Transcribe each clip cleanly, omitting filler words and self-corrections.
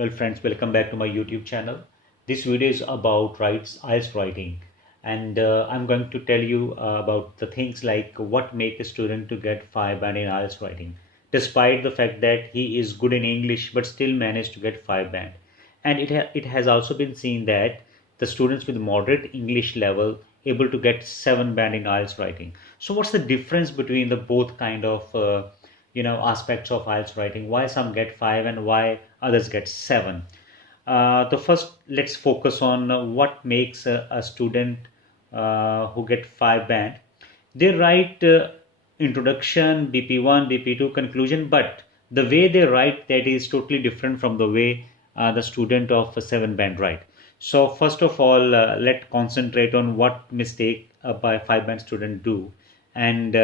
Well, friends, welcome back to my YouTube channel. This video is about IELTS writing, and I'm going to tell you about the things like what make a student to get 5 band in IELTS writing, despite the fact that he is good in English but still managed to get 5 band. And it has also been seen that the students with moderate English level able to get 7 band in IELTS writing. So what's the difference between the both kind of aspects of IELTS writing? Why some get 5 and why others get 7? The first, let's focus on what makes a student who get 5 band. They write introduction, BP1, BP2, conclusion, but the way they write that is totally different from the way the student of a 7 band write. So first of all, let's concentrate on what mistake by 5 band student do, and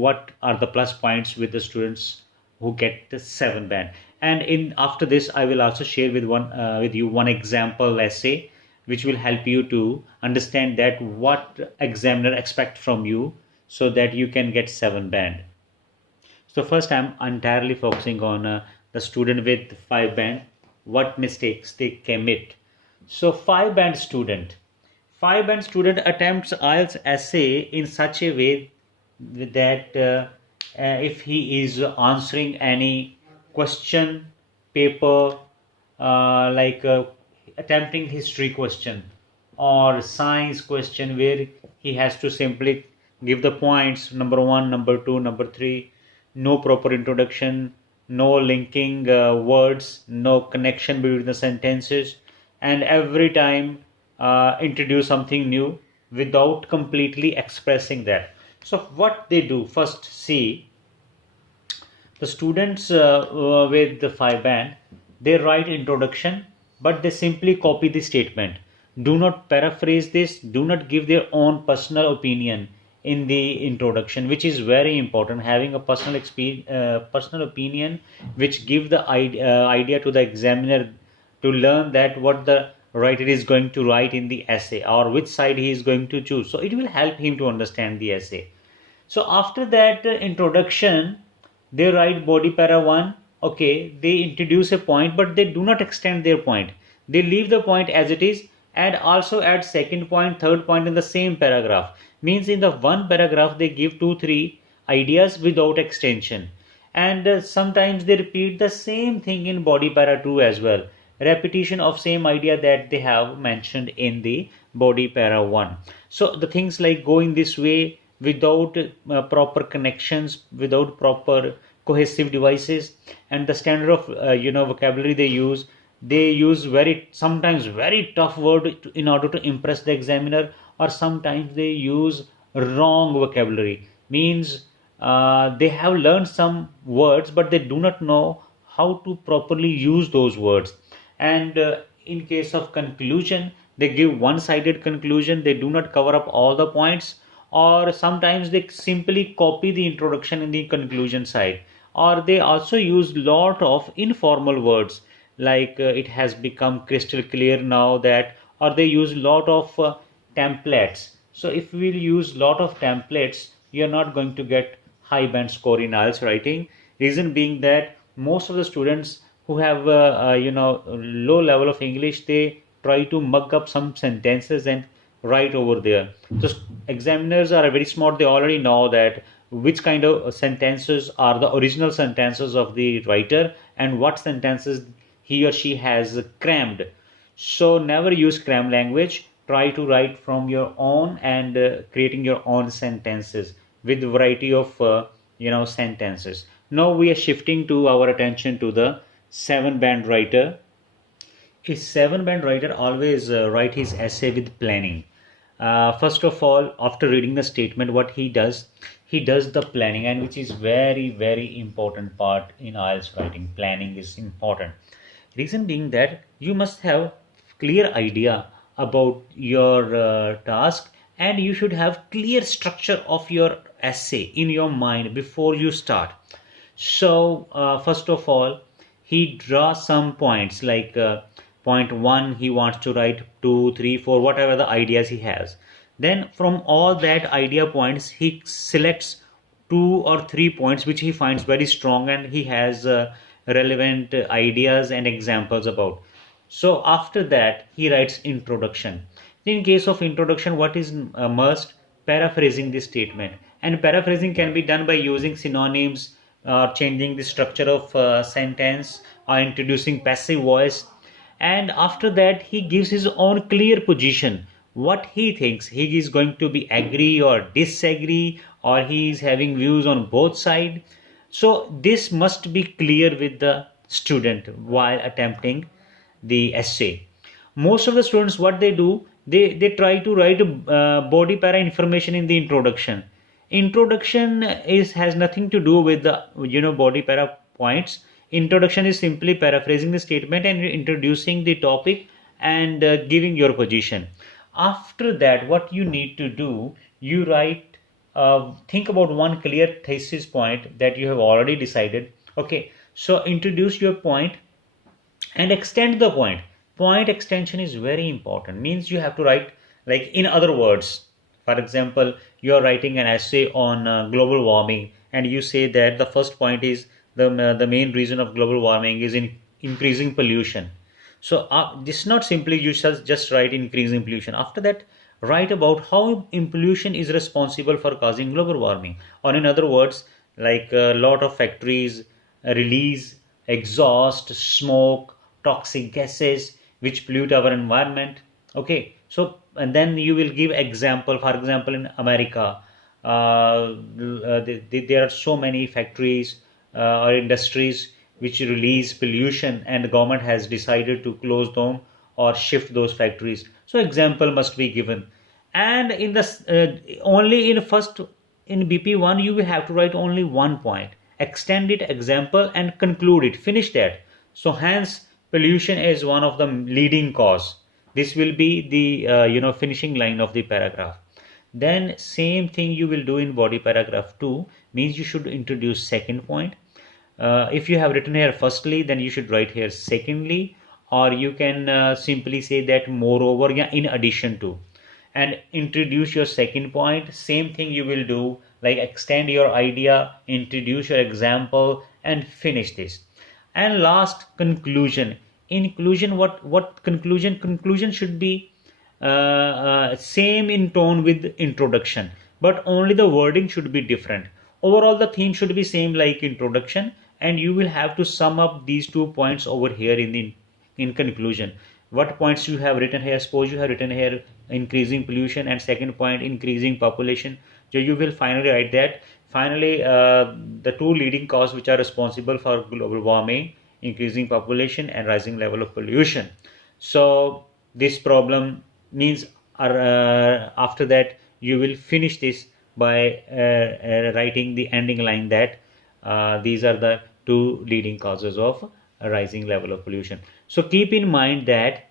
what are the plus points with the students who get the 7 band. And in after this I will also share with you one example essay which will help you to understand that what examiner expect from you so that you can get 7 band. So first I'm entirely focusing on the student with 5 band, what mistakes they commit. So 5 band student attempts IELTS essay in such a way that if he is answering any question paper, attempting history question or science question, where he has to simply give the points number 1, number 2, number 3, no proper introduction, no linking words, no connection between the sentences, and every time introduce something new without completely expressing that. So what they do, first see the students with the 5 band, they write introduction, but they simply copy the statement. Do not paraphrase this, do not give their own personal opinion in the introduction, which is very important. Having a personal opinion which give the idea to the examiner to learn that what the writer is going to write in the essay or which side he is going to choose. So it will help him to understand the essay. So after that introduction, they write body para 1. Okay, they introduce a point, but they do not extend their point. They leave the point as it is and also add second point, third point in the same paragraph. Means in the one paragraph they give 2-3 ideas without extension. And sometimes they repeat the same thing in body para 2 as well. Repetition of same idea that they have mentioned in the body para 1. So the things like going this way without proper connections, without proper cohesive devices, and the standard of vocabulary they use very sometimes very tough word in order to impress the examiner, or sometimes they use wrong vocabulary. Means they have learned some words but they do not know how to properly use those words. And in case of conclusion, they give one-sided conclusion, they do not cover up all the points, or sometimes they simply copy the introduction in the conclusion side, or they also use lot of informal words like it has become crystal clear now that, or they use lot of templates. So if we use lot of templates, you're not going to get high band score in IELTS writing. Reason being that most of the students who have low level of English, they try to mug up some sentences and write over there. So examiners are very smart. They already know that which kind of sentences are the original sentences of the writer and what sentences he or she has crammed. So never use cram language. Try to write from your own and creating your own sentences with variety of sentences. Now we are shifting to our attention to the 7 band writer. A 7 band writer always write his essay with planning. First of all, after reading the statement, what he does the planning, and which is very very important part in IELTS writing. Planning is important. Reason being that you must have clear idea about your task, and you should have clear structure of your essay in your mind before you start. So first of all, he draws some points like point 1 he wants to write 2, 3, 4, whatever the ideas he has. Then from all that idea points he selects 2 or 3 points which he finds very strong and he has relevant ideas and examples about. So after that, he writes introduction. In case of introduction, what is a must? Paraphrasing the statement. And paraphrasing can be done by using synonyms, changing the structure of sentence, or introducing passive voice. And after that, he gives his own clear position, what he thinks. He is going to be agree or disagree, or he is having views on both sides. So this must be clear with the student while attempting the essay. Most of the students, what they do, they try to write body para information in the introduction. Introduction is has nothing to do with the body para points. Introduction is simply paraphrasing the statement and introducing the topic and giving your position. After that, what you need to do, you write, think about one clear thesis point that you have already decided. Okay, so introduce your point and extend the point. Point extension is very important. Means you have to write, like, in other words. For example, you are writing an essay on global warming, and you say that the first point is the main reason of global warming is in increasing pollution. So this is not simply you just write increasing pollution. After that, write about how pollution is responsible for causing global warming. Or in other words, like a lot of factories release exhaust, smoke, toxic gases which pollute our environment. Okay, so and then you will give example. For example, in America, there are so many factories or industries which release pollution, and the government has decided to close them or shift those factories. So example must be given. And in the only in first, in BP1 you will have to write only one point, extend it, example, and conclude it, finish that. So hence pollution is one of the leading cause. This will be the finishing line of the paragraph. Then same thing you will do in body paragraph 2, means you should introduce second point. If you have written here firstly, then you should write here secondly, or you can simply say that moreover, yeah, in addition to, and introduce your second point. Same thing you will do, like extend your idea, introduce your example, and finish this. And last, conclusion. In conclusion, what conclusion should be same in tone with introduction, but only the wording should be different. Overall the theme should be same like introduction, and you will have to sum up these 2 points over here in conclusion. What points you have written here? Suppose you have written here increasing pollution, and second point increasing population. So you will finally write that. Finally, the two leading causes which are responsible for global warming, increasing population and rising level of pollution. So this problem means after that you will finish this by writing the ending line that these are the two leading causes of a rising level of pollution. So keep in mind that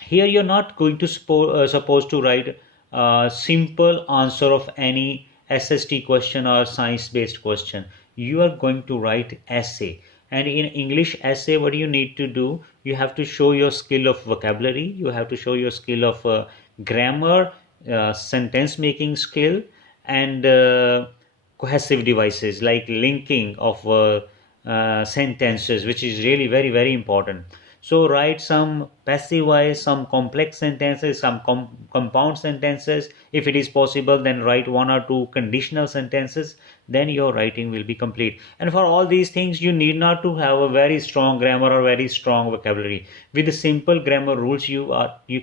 here you're not going to supposed to write a simple answer of any SST question or science based question. You are going to write essay, and in English essay, what do you need to do? You have to show your skill of vocabulary, you have to show your skill of grammar, sentence making skill, and cohesive devices like linking of sentences, which is really very very important. So write some passive voice, some complex sentences, some compound sentences. If it is possible, then write one or two conditional sentences. Then your writing will be complete. And for all these things, you need not to have a very strong grammar or very strong vocabulary. With the simple grammar rules, you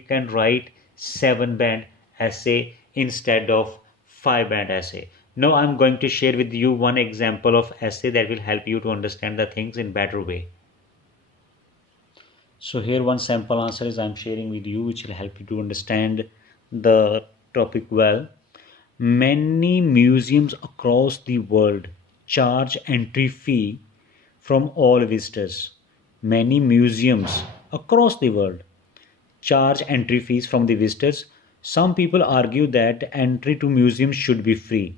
can write 7-band essay instead of 5-band essay. Now I'm going to share with you one example of essay that will help you to understand the things in better way. So here one sample answer is I'm sharing with you, which will help you to understand the topic well. Many museums across the world charge entry fee from all visitors. Many museums across the world charge entry fees from the visitors. Some people argue that entry to museums should be free.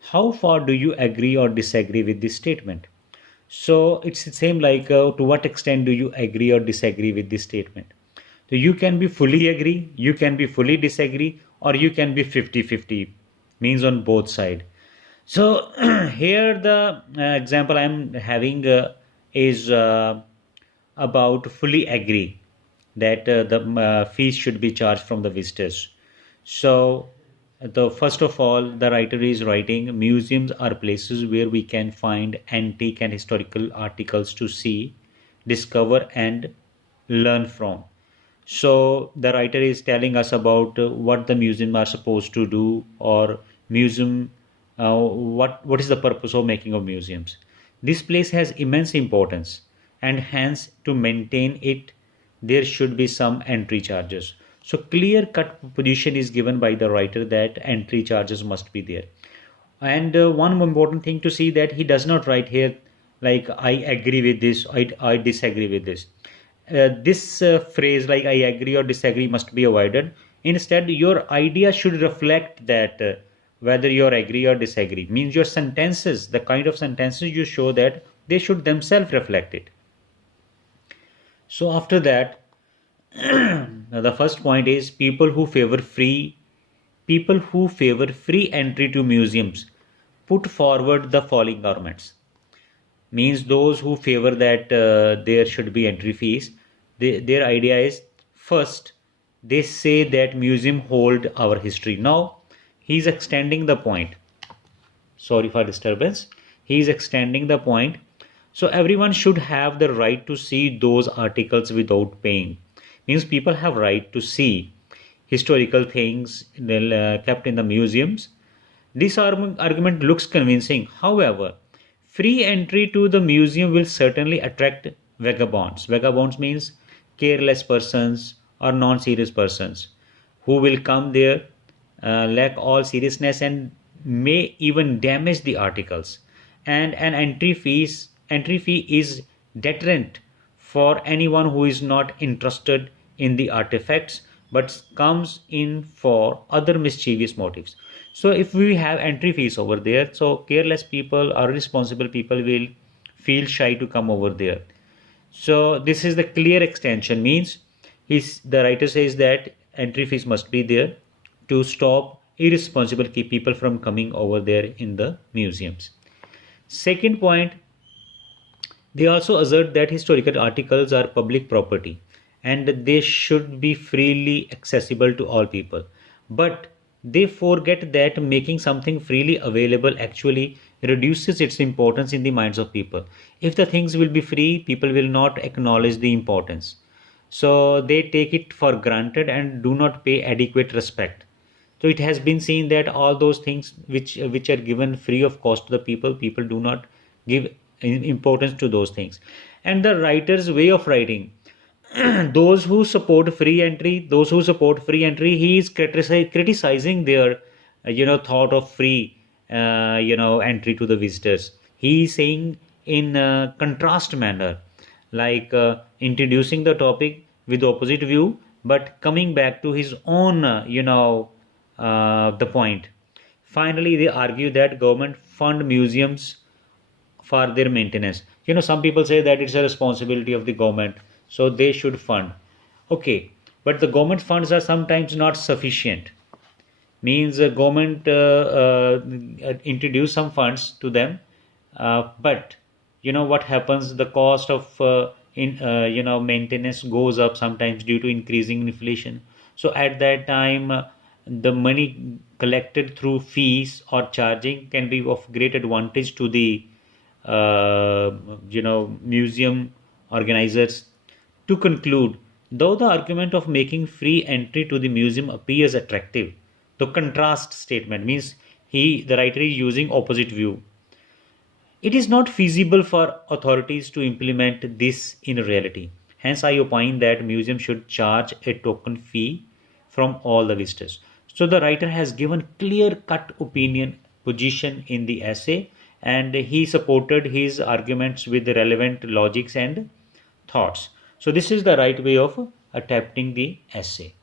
How far do you agree or disagree with this statement? So it's the same like to what extent do you agree or disagree with this statement? So you can be fully agree, you can be fully disagree, or you can be 50-50, means on both sides. So here the example I am having is about fully agree that the fees should be charged from the visitors. So, the first of all, the writer is writing museums are places where we can find antique and historical articles to see, discover, and learn from. So the writer is telling us about what the museum are supposed to do, or museum, what is the purpose of making of museums. This place has immense importance, and hence to maintain it there should be some entry charges. So clear cut position is given by the writer that entry charges must be there. And one important thing to see that he does not write here like I agree with this, I disagree with this. This phrase like I agree or disagree must be avoided. Instead, your idea should reflect that whether you agree or disagree. Means your sentences, the kind of sentences you show, that they should themselves reflect it. So after that, the first point is people who favor free entry to museums put forward the following arguments. Means those who favor that there should be entry fees, their idea is, first, they say that museum hold our history. Now he is extending the point. Sorry for disturbance. He is extending the point. So everyone should have the right to see those articles without paying. Means people have right to see historical things kept in the museums. This argument looks convincing. However, free entry to the museum will certainly attract vagabonds. Vagabonds means careless persons or non-serious persons who will come there, lack all seriousness, and may even damage the articles. And an entry fee is deterrent for anyone who is not interested in the artifacts but comes in for other mischievous motives. So if we have entry fees over there, so careless people or responsible people will feel shy to come over there. So this is the clear extension. Means the writer says that entry fees must be there to stop irresponsible people from coming over there in the museums. Second point, they also assert that historical articles are public property and they should be freely accessible to all people. But they forget that making something freely available actually reduces its importance in the minds of people. If the things will be free, people will not acknowledge the importance. So they take it for granted and do not pay adequate respect. So it has been seen that all those things which are given free of cost to the people do not give importance to those things. And the writer's way of writing, those who support free entry, he is criticizing their thought of free entry to the visitors. He is saying in a contrast manner, like introducing the topic with opposite view but coming back to his own the point. Finally, they argue that government fund museums for their maintenance. Some people say that it's a responsibility of the government, so they should fund. Okay, but the government funds are sometimes not sufficient. Means the government introduce some funds to them, but what happens? The cost of maintenance goes up sometimes due to increasing inflation. So at that time, the money collected through fees or charging can be of great advantage to the museum organizers. To conclude, though the argument of making free entry to the museum appears attractive, the contrast statement means the writer is using opposite view. It is not feasible for authorities to implement this in reality. Hence, I opine that museum should charge a token fee from all the visitors. So the writer has given clear-cut opinion position in the essay, and he supported his arguments with the relevant logics and thoughts. So this is the right way of adapting the essay.